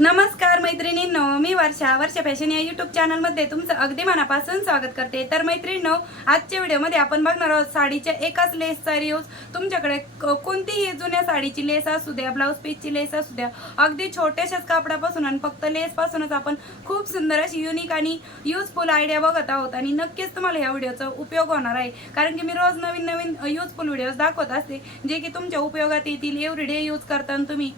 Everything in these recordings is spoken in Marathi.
नमस्कार मैत्रिणींनो मी वर्षा. वर्षा फॅशन या युट्यूब चॅनलमध्ये तुमचं अगदी मनापासून स्वागत करते. तर मैत्रिणींनो आजच्या व्हिडिओमध्ये आपण बघणार आहोत साडीच्या एकाच लेसचा रियूज तुमच्याकडे क- कोणतीही जुन्या साडीची लेस असू द्या ब्लाऊज पीसची लेस असू द्या अगदी छोट्याशाच कापडापासून आणि फक्त लेसपासूनच आपण खूप सुंदर अशी युनिक आणि युजफुल आयडिया बघत आहोत. आणि नक्कीच तुम्हाला ह्या व्हिडिओचा उपयोग होणार आहे. कारण की मी रोज नवीन नवीन युजफुल व्हिडिओज दाखवत असते जे की तुमच्या उपयोगात येतील एव्हरीडे यूज करताना तुम्ही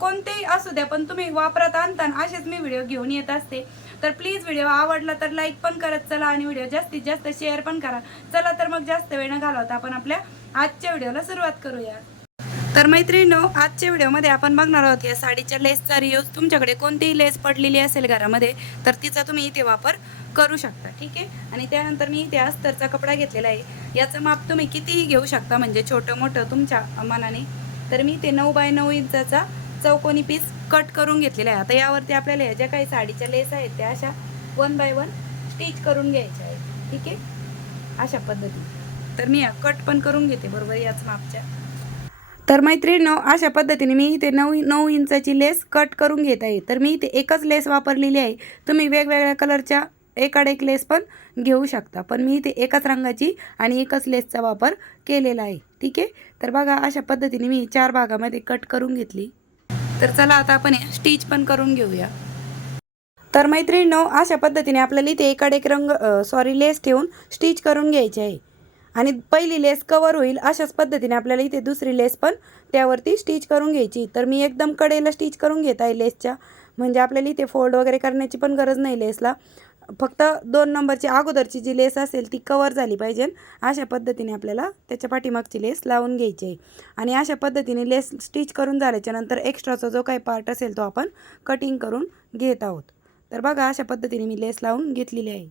कोणतेही असू द्या पण तुम्ही वापरात आणताना असेच मी व्हिडिओ घेऊन येत असते. तर प्लीज व्हिडिओ आवडला तर लाईक पण करत चला आणि व्हिडिओ जास्तीत जास्त शेअर पण करा. चला तर मग जास्त वेळ न घालवता आपण आपल्या आजच्या व्हिडिओला सुरुवात करूया. तर मैत्रिणीनो आजच्या व्हिडिओमध्ये आपण बघणार आहोत या साडीच्या लेसचा रियूज तुमच्याकडे कोणतीही लेस पडलेली असेल घरामध्ये तर तिचा तुम्ही इथे वापर करू शकता ठीक आहे? आणि त्यानंतर मी इथे अस्तरचा कपडा घेतलेला आहे. याचं माप तुम्ही कितीही घेऊ शकता म्हणजे छोटं मोठं तुमच्या मनाने. तर मी ते नऊ बाय नऊ इंचाचा चौकोनी पीस कट करून घेतलेला आहे आता यावरती आपल्याला ह्या ज्या काही साडीच्या लेस आहेत त्या अशा वन बाय वन स्टिच करून घ्यायच्या आहेत. ठीक आहे? अशा पद्धतीने. तर मी कट पण करून घेते बरोबर याच मापच्या. तर मैत्रिणी अशा पद्धतीने मी इथे नऊ नऊ इंचाची लेस कट करून घेत आहे. तर मी इथे एकच लेस वापरलेली आहे. तुम्ही वेगवेगळ्या कलरच्या एकाड एक लेस पण घेऊ शकता. पण मी इथे एकाच रंगाची आणि एकच लेसचा वापर केलेला आहे. ठीक आहे? तर बघा अशा पद्धतीने मी चार भागामध्ये कट करून घेतली. तर चला आता आपण स्टिच पण करून घेऊया. तर मैत्रिणीनो अशा पद्धतीने आपल्याला इथे एकाड एक रंग सॉरी लेस ठेवून स्टिच करून घ्यायची आहे. आणि पहिली लेस कवर होईल अशाच पद्धतीने आपल्याला इथे दुसरी लेस पण त्यावरती स्टिच करून घ्यायची. तर मी एकदम कडेला स्टिच करून घेत आहे लेसच्या म्हणजे आपल्याला इथे फोल्ड वगैरे करण्याची पण गरज नाही लेसला फक्त दोन नंबरची अगोदरची जी लेस असेल ती कवर झाली पाहिजे. अशा पद्धतीने आपल्याला त्याच्या पाठीमागची लेस लावून घ्यायची आहे. आणि अशा पद्धतीने लेस स्टिच करून झाल्याच्यानंतर एक्स्ट्राचा जो काही पार्ट असेल तो आपण कटिंग करून घेत आहोत. तर बघा अशा पद्धतीने मी लेस लावून घेतलेली आहे.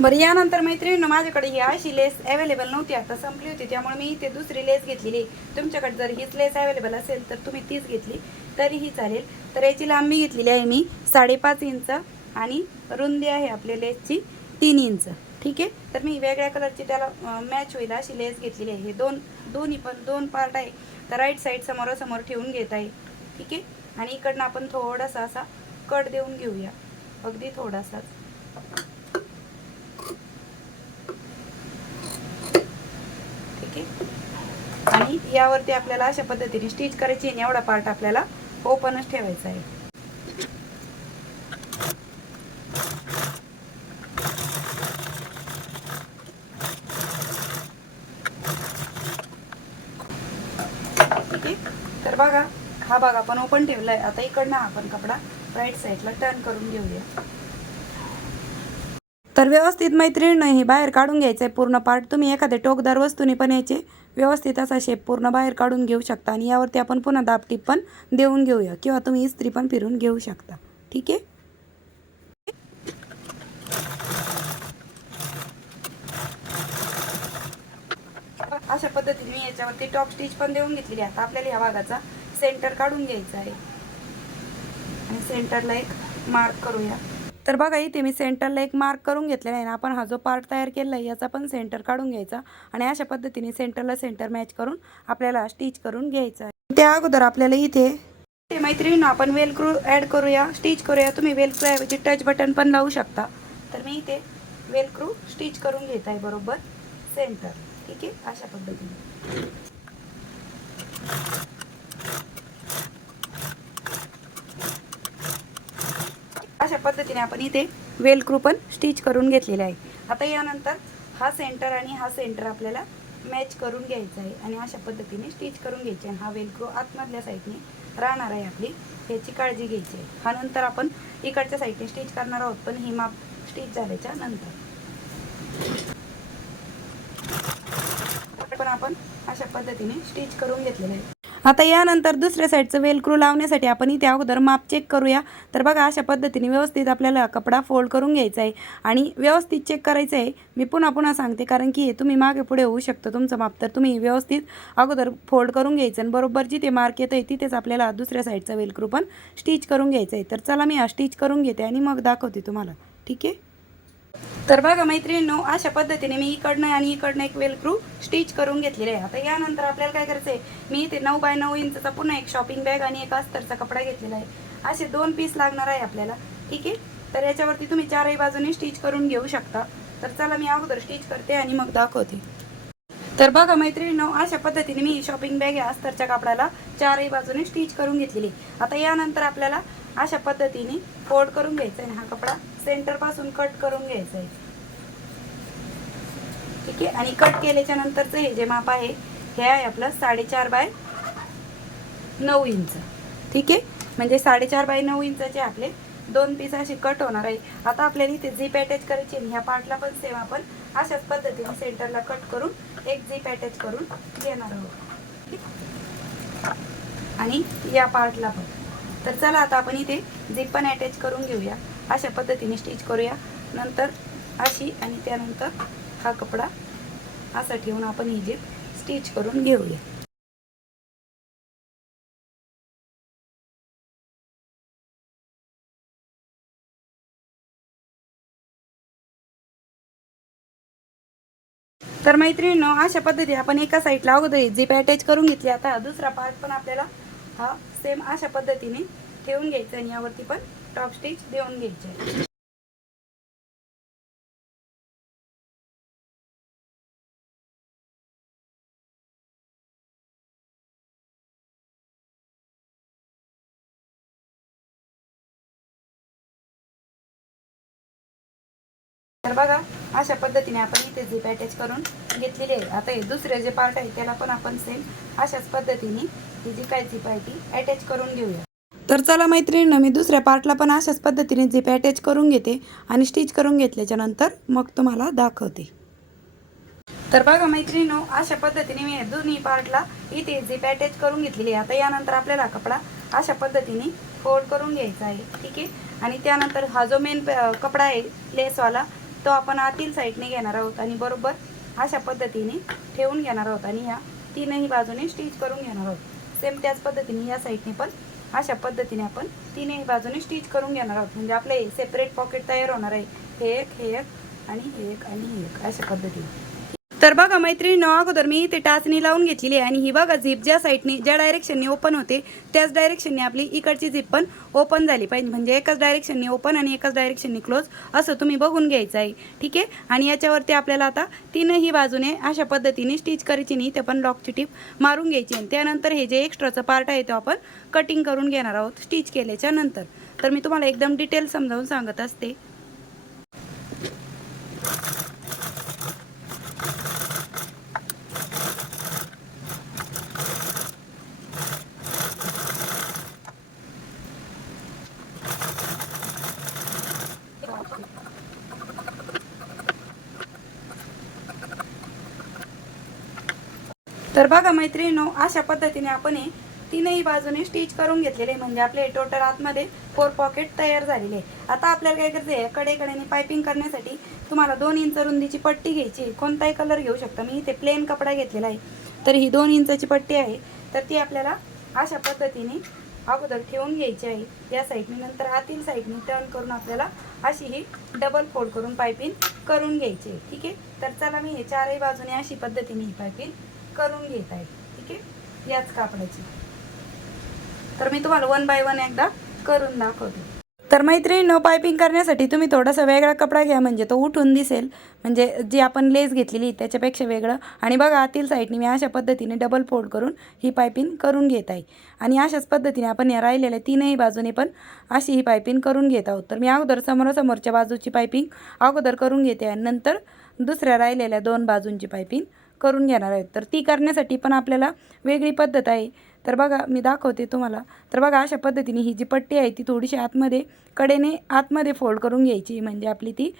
बरं यानंतर मैत्रिणीनं माझ्याकडे ही अशी लेस अवेलेबल नव्हती आता संपली होती त्यामुळे मी इथे दुसरी लेस घेतलेली. तुमच्याकडे जर हीच लेस अवेलेबल असेल तर तुम्ही तीच घेतली तरीही चालेल. तर याची लांबी घेतलेली आहे मी साडेपाच इंच. आणि रुंदी आहे आपल्या लेसची तीन इंच. ठीक आहे? तर मी वेगळ्या कलरची त्याला मॅच होईल अशी लेस घेतलेली आहे. दोन दोन्ही पण दोन पार्ट आहे. तर राईट साईड समोरासमोर ठेवून घेत आहे. ठीक आहे? आणि इकडनं आपण थोडासा असा कट देऊन घेऊया. अगदी थोडासाच ठीक आहे? आणि यावरती आपल्याला अशा पद्धतीने स्टिच करायची आणि एवढा पार्ट आपल्याला ओपनच ठेवायचा आहे. ठीक तर बघा हा भाग आपण ओपन ठेवलाय. आता इकडनं आपण कपडा राईट साईडला टर्न करून घेऊया. तर व्यवस्थित मैत्रिणीनं हे बाहेर काढून घ्यायचं आहे पूर्ण पार्ट तुम्ही एखाद्या टोकदार वस्तूने पण याचे व्यवस्थित असा शेप पूर्ण बाहेर काढून घेऊ शकता. आणि यावरती आपण पुन्हा दाबटीप पण देऊन घेऊया. किंवा तुम्ही इस्त्री पण फिरून घेऊ शकता. ठीक आहे अशा पद्धतीने मी याच्यावरती टॉप स्टिच पण देऊन घेतलेली आहे. आता आपल्याला या भागाचा सेंटर काढून घ्यायचा आहे. आणि सेंटरला एक मार्क करूया. तर बघा इथे मी सेंटरला एक मार्क करून घेतलेला आहे. ना आपण हा जो पार्ट तयार केला आहे याचा पण सेंटर काढून घ्यायचा. आणि अशा पद्धतीने सेंटरला सेंटर मॅच करून आपल्याला स्टिच करून घ्यायचा आहे. त्या अगोदर आपल्याला इथे ते आपण वेलक्रू ॲड करूया स्टिच करूया. तुम्ही वेलक्रू ऐवजी टच बटन पण लावू शकता. तर मी इथे वेलक्रू स्टिच करून घेत आहे बरोबर सेंटर ठीक आहे? अशा पद्धतीने. अशा पद्धतीने आपण इथे वेलक्रू पण स्टिच करून घेतलेले आहे. आता यानंतर हा सेंटर आणि हा सेंटर आपल्याला मॅच करून घ्यायचा आहे आणि अशा पद्धतीने स्टिच करून घ्यायचे आहे हा वेलक्रो आतमधल्या साईडने राहणार आहे आपली. याची काळजी घ्यायची आहे. हा नंतर आपण इकडच्या साईडने स्टिच करणार आहोत पण ही माप स्टिच झाल्याच्यानंतर. पण आपण अशा पद्धतीने स्टिच करून घेतलेले आहे. आता यानंतर दुसऱ्या साईडचं वेलक्रू लावण्यासाठी आपण इथे अगोदर माप चेक करूया. तर बघा अशा पद्धतीने व्यवस्थित आपल्याला कपडा फोल्ड करून घ्यायचा आहे आणि व्यवस्थित चेक करायचं आहे. मी पुन्हा पुन्हा सांगते कारण की हे तुम्ही मागे पुढे होऊ शकतं. तुमचं माप तर तुम्ही व्यवस्थित अगोदर फोल्ड करून घ्यायचं आणि बरोबर जिथे मार्क येतं आहे तिथेच आपल्याला दुसऱ्या साईडचा वेलक्रू पण स्टिच करून घ्यायचं आहे. तर चला मी हा स्टिच करून घेते आणि मग दाखवते तुम्हाला. ठीक आहे? तर बघा मैत्रिणींनो अशा पद्धतीने मी इकडनं आणि इकडनं एक वेलक्रू स्टिच करून घेतलेले आहे. आता यानंतर आपल्याला काय करायचं आहे मी इथे नऊ बाय नऊ इंचचा पुन्हा एक शॉपिंग बॅग आणि एक अस्तरचा कपडा घेतलेला आहे. असे दोन पीस लागणार आहे आपल्याला. ठीक आहे? तर याच्यावरती तुम्ही चारही बाजूने स्टिच करून घेऊ शकता. तर चला मी अगोदर स्टिच करते आणि मग दाखवते. तर बघा मैत्रिणींनो अशा पद्धतीने मी शॉपिंग बॅग या अस्तरच्या कापडाला चारही बाजूने स्टिच करून घेतलेली आता यानंतर आपल्याला अशा पद्धतीने फोल्ड करून घ्यायचा आहे हा कपडा. सेंटरपासून कट करून घ्यायचं आहे ठीक आहे? आणि कट केल्याच्या नंतरचं हे जे माप आहे हे आहे आपलं साडेचार बाय नऊ इंच. ठीक आहे? म्हणजे साडेचार बाय नऊ इंचाचे आपले दोन पीस असे कट होणार आहे. आता आपल्याला इथे झीप अटॅच करायची आहे. ह्या पार्टला पण सेम आपण अशाच पद्धतीने सेंटरला कट करून एक झीप अटॅच करून घेणार आहोत. ठीक? आणि या पार्टला पण. तर चला आता आपण इथे झीप पण अटॅच करून घेऊया. अशा पद्धतीने स्टिच करूया. नंतर अशी आणि त्यानंतर हा कपडा असा ठेवून आपण ही जीप स्टिच करून घेऊया. तर मैत्रिणींनो अशा पद्धती आपण एका साईडला अगोदर जीप अटॅच करून घेतली आता दुसरा पार्ट पण आपल्याला हा सेम अशा पद्धतीने ठेवून घ्यायचा आणि यावरती पण टॉप स्टिच देऊन घ्यायचे. तर बघा अशा पद्धतीने आपण इथे झिप अटॅच करून घेतलेली आहे आता हे दुसरे जे पार्ट आहे त्याला पण आपण सेम अशाच पद्धतीने ही जी काय झिप आहे ती अटॅच करून घेऊया. तर चला मैत्रिणीनं मी दुसऱ्या पार्टला पण अशाच पद्धतीने झिप अटॅच करून घेते आणि स्टिच करून घेतल्याच्यानंतर मग तुम्हाला दाखवते. तर बघा मैत्रिणीनो अशा पद्धतीने मी दोन्ही पार्टला इथे झिप अटॅच करून घेतलेली आहे. आता यानंतर आपल्याला कपडा अशा पद्धतीने फोल्ड करून घ्यायचा आहे. ठीक आहे? आणि त्यानंतर हा जो मेन कपडा आहे लेसवाला तो आपण आतील साईडने घेणार आहोत आणि बरोबर अशा पद्धतीने ठेवून घेणार आहोत. आणि ह्या तीनही बाजूने स्टिच करून घेणार आहोत. सेम त्याच पद्धतीने या साईडने पण अशा पद्धतीने आपण तीनही बाजूने स्टिच करून घेणार आहोत. म्हणजे आपले सेपरेट पॉकेट तयार होणार आहे. हे एक हे एक आणि हे एक आणि हे एक. अशा पद्धतीने. तर बघा मैत्रिणी अगोदर मी इथे टाचणी लावून घेतलेली आहे आणि ही बघा झिप ज्या साईडने ज्या डायरेक्शनने ओपन होते त्याच डायरेक्शनने आपली इकडची झिप पण ओपन झाली पाहिजे. म्हणजे एकाच डायरेक्शनने ओपन आणि एकाच डायरेक्शनने क्लोज असं तुम्ही बघून घ्यायचं आहे. ठीक आहे? आणि याच्यावरती आपल्याला आता तीनही बाजूने अशा पद्धतीने स्टिच करायची नाही ते पण लॉकची टीप मारून घ्यायची आणि त्यानंतर हे जे एक्स्ट्राचं पार्ट आहे तो आपण कटिंग करून घेणार आहोत स्टिच केल्याच्यानंतर. तर मी तुम्हाला एकदम डिटेल समजावून सांगत असते. तर बघा मैत्रिणीनो अशा पद्धतीने आपण हे तीनही बाजूने स्टिच करून घेतलेले म्हणजे आपले टोटल आतमध्ये फोर पॉकेट तयार झालेले आहे. आता आपल्याला काय करायचं आहे? कडेकडेने पायपिंग करण्यासाठी तुम्हाला दोन इंच रुंदीची पट्टी घ्यायची आहे. कोणताही कलर घेऊ शकता. मी इथे प्लेन कपडा घेतलेला आहे. तर ही दोन इंचाची पट्टी आहे. तर ती आपल्याला अशा पद्धतीने अगोदर ठेवून घ्यायची आहे. या साईडने नंतर आतील साईडने टर्न करून आपल्याला अशी ही डबल फोल्ड करून पायपिंग करून घ्यायची आहे. ठीक आहे? तर चला मी हे चारही बाजूने अशी पद्धतीने ही पायपिंग करून घेत आहे ठीक आहे? याच कापडाची. तर मी तुम्हाला वन बाय वन एकदा करून दाखवते. तर मैत्रिणीनं पायपिंग करण्यासाठी तुम्ही थोडासा वेगळा कपडा घ्या म्हणजे तो उठून दिसेल. म्हणजे जी आपण लेस घेतलेली त्याच्यापेक्षा वेगळं. आणि बघा आतील साईडने मी अशा पद्धतीने डबल फोल्ड करून ही पायपिंग करून घेत आहे. आणि अशाच पद्धतीने आपण या राहिलेल्या तीनही बाजूने पण अशी ही पायपिंग करून घेत आहोत. तर मी अगोदर समोरासमोरच्या बाजूची पायपिंग अगोदर करून घेते आणि नंतर दुसऱ्या राहिलेल्या दोन बाजूंची पायपिंग करून घेणार आहेत. तर ती करण्यासाठी पण आपल्याला वेगळी पद्धत आहे. तर बघा मी दाखवते तुम्हाला. तर बघा अशा पद्धतीने ही जी पट्टी आहे ती थोडीशी आतमध्ये कडेने आतमध्ये फोल्ड करून घ्यायची. म्हणजे आपली ती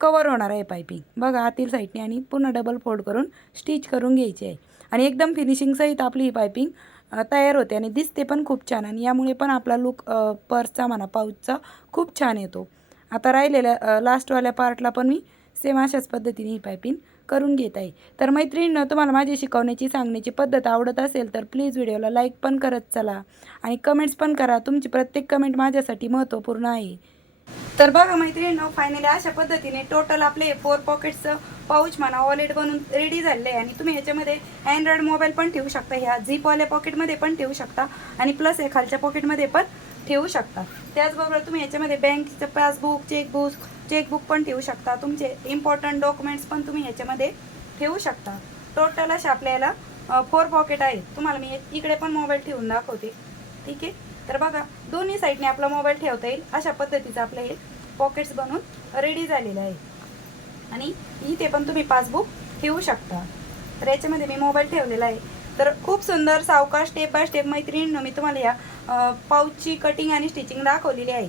कवर होणार आहे पायपिंग बघा आतील साईडने आणि पुन्हा डबल फोल्ड करून स्टिच करून घ्यायची आहे. आणि एकदम फिनिशिंगसहित आपली ही पायपिंग तयार होते आणि दिसते पण खूप छान. आणि यामुळे पण आपला लुक पर्सचा म्हणा पाऊचचा खूप छान येतो. आता राहिलेल्या लास्टवाल्या पार्टला पण मी सेम अशाच पद्धतीने ही पायपिंग करून घेत आहे. तर मैत्रिणीनं तुम्हाला माझी शिकवण्याची सांगण्याची पद्धत आवडत असेल तर प्लीज व्हिडिओला लाईक पण करत चला. आणि कमेंट्स पण करा. तुमची प्रत्येक कमेंट माझ्यासाठी महत्त्वपूर्ण आहे. तर बघा मैत्रिणीनं फायनली अशा पद्धतीने टोटल आपले फोर पॉकेट्सचं पाऊच म्हणा वॉलेट बनून रेडी झालेले आहे. आणि तुम्ही याच्यामध्ये अँड्रॉइड मोबाईल पण ठेवू शकता. ह्या झीपवाल्या पॉकेटमध्ये पण ठेवू शकता. आणि प्लस हे खालच्या पॉकेटमध्ये पण ठेवू शकता. त्याचबरोबर तुम्ही याच्यामध्ये बँकचं पासबुक चेकबुक चेकबुक पण ठेवू शकता. तुमचे इम्पॉर्टंट डॉक्युमेंट्स पण तुम्ही याच्यामध्ये ठेवू शकता. टोटल असे आपल्याला फोर पॉकेट आहेत. तुम्हाला मी इकडे पण मोबाईल ठेवून दाखवते. ठीक आहे? तर बघा दोन्ही साईडने आपला मोबाईल ठेवता येईल. अशा पद्धतीचं आपलं हे पॉकेट्स बनवून रेडी झालेलं आहे. आणि इथे पण तुम्ही पासबुक ठेवू शकता. तर याच्यामध्ये मी मोबाईल ठेवलेला आहे. तर खूप सुंदर सावकाश स्टेप बाय स्टेप मैत्रिणींनो मी तुम्हाला या अ, पाऊचची कटिंग आणि स्टिचिंग दाखवलेली आहे.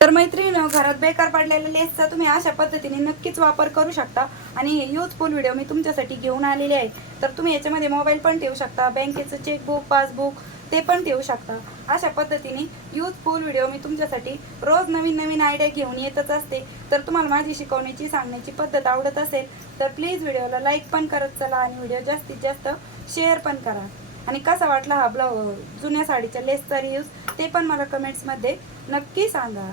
तर मैत्रिणीनं घरात बेकार पडलेल्या लेसचा तुम्ही अशा पद्धतीने नक्कीच वापर करू शकता. आणि हे युजफुल व्हिडिओ मी तुमच्यासाठी घेऊन आलेले आहे. तर तुम्ही याच्यामध्ये मोबाईल पण ठेवू शकता बँकेचं चेकबुक पासबुक ते पण ठेवू शकता. अशा पद्धतीने युजफुल व्हिडिओ मी तुमच्यासाठी रोज नवीन नवीन आयडिया घेऊन येतच असते. तर तुम्हाला माझी शिकवण्याची सांगण्याची पद्धत आवडत असेल तर प्लीज व्हिडिओला लाईक पण करत चला आणि व्हिडिओ जास्तीत जास्त शेअर पण करा. आणि कसा वाटला हा ब्लाऊ जुन्या साडीच्या लेसचा रियूज ते पण मला कमेंट्समध्ये नक्की सांगा.